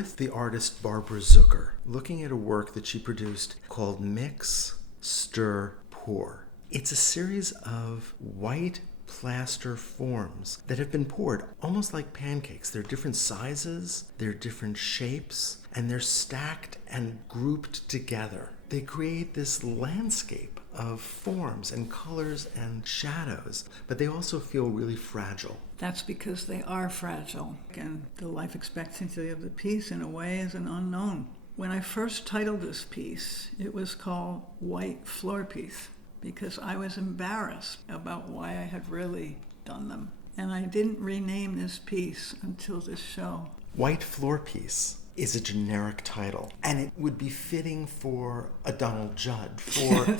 with the artist Barbara Zucker, looking at a work that she produced called Mix, Stir, Pour. It's a series of white plaster forms that have been poured almost like pancakes. They're different sizes, they're different shapes, and they're stacked and grouped together. They create this landscape of forms and colors and shadows, but they also feel really fragile. That's because they are fragile, and the life expectancy of the piece in a way is an unknown. When I first titled this piece, it was called White Floor Piece, because I was embarrassed about why I had really done them. And I didn't rename this piece until this show. White Floor Piece is a generic title, and it would be fitting for a Donald Judd, for...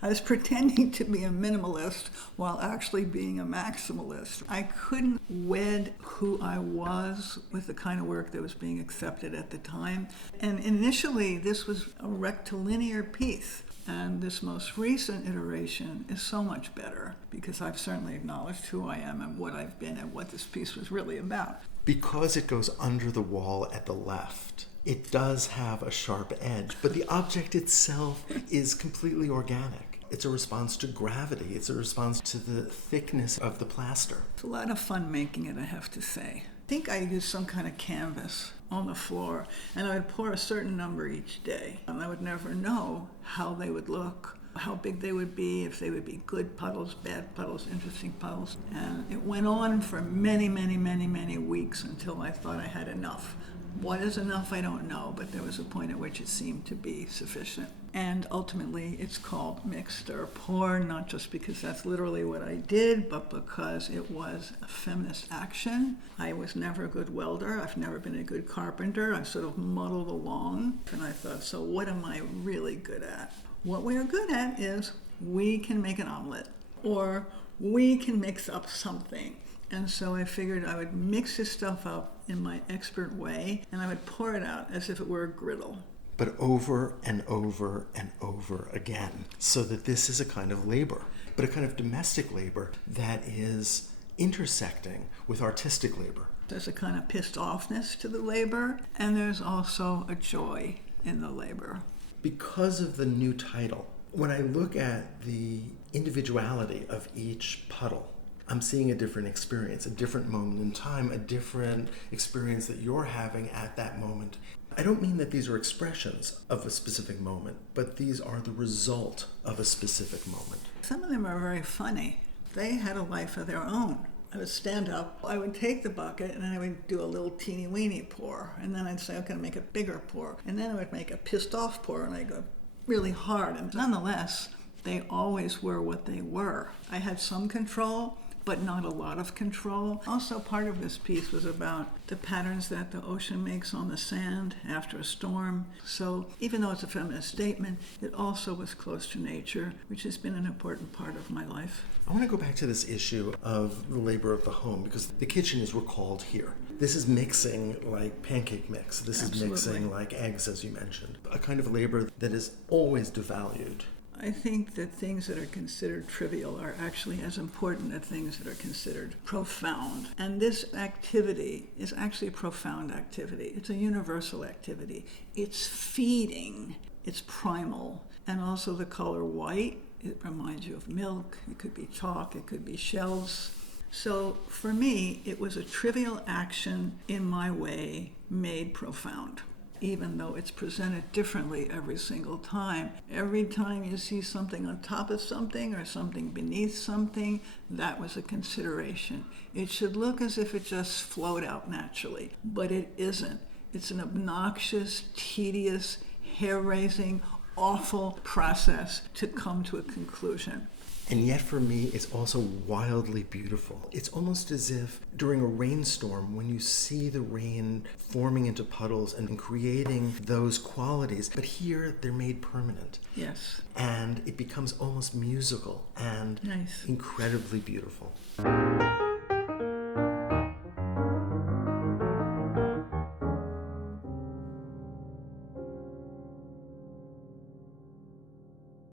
I was pretending to be a minimalist while actually being a maximalist. I couldn't wed who I was with the kind of work that was being accepted at the time. And initially, this was a rectilinear piece. And this most recent iteration is so much better because I've certainly acknowledged who I am and what I've been and what this piece was really about. Because it goes under the wall at the left, it does have a sharp edge, but the object itself is completely organic. It's a response to gravity. It's a response to the thickness of the plaster. It's a lot of fun making it, I have to say. I think I used some kind of canvas on the floor, and I would pour a certain number each day. And I would never know how they would look, how big they would be, if they would be good puddles, bad puddles, interesting puddles. And it went on for many, many, many, many weeks until I thought I had enough. What is enough, I don't know, but there was a point at which it seemed to be sufficient. And ultimately, it's called Mix, Stir, Pour, not just because that's literally what I did, but because it was a feminist action. I was never a good welder. I've never been a good carpenter. I sort of muddled along. And I thought, so what am I really good at? What we are good at is we can make an omelet, or we can mix up something. And so I figured I would mix this stuff up in my expert way, and I would pour it out as if it were a griddle. But over and over and over again, so that this is a kind of labor, but a kind of domestic labor that is intersecting with artistic labor. There's a kind of pissed offness to the labor, and there's also a joy in the labor. Because of the new title, when I look at the individuality of each puddle, I'm seeing a different experience, a different moment in time, a different experience that you're having at that moment. I don't mean that these are expressions of a specific moment, but these are the result of a specific moment. Some of them are very funny. They had a life of their own. I would stand up, I would take the bucket, and then I would do a little teeny-weeny pour. And then I'd say, okay, make a bigger pour. And then I would make a pissed-off pour, and I'd go really hard. And nonetheless, they always were what they were. I had some control, but not a lot of control. Also, part of this piece was about the patterns that the ocean makes on the sand after a storm. So even though it's a feminist statement, it also was close to nature, which has been an important part of my life. I want to go back to this issue of the labor of the home, because the kitchen is recalled here. This is mixing like pancake mix. This Absolutely. is mixing like eggs, as you mentioned. A kind of labor that is always devalued. I think that things that are considered trivial are actually as important as things that are considered profound. And this activity is actually a profound activity. It's a universal activity. It's feeding. It's primal. And also the color white, it reminds you of milk. It could be chalk. It could be shells. So for me, it was a trivial action in my way made profound, even though it's presented differently every single time. Every time you see something on top of something or something beneath something, that was a consideration. It should look as if it just flowed out naturally, but it isn't. It's an obnoxious, tedious, hair-raising, awful process to come to a conclusion. And yet for me, it's also wildly beautiful. It's almost as if during a rainstorm, when you see the rain forming into puddles and creating those qualities, but here they're made permanent. Yes. And it becomes almost musical and Nice. incredibly beautiful.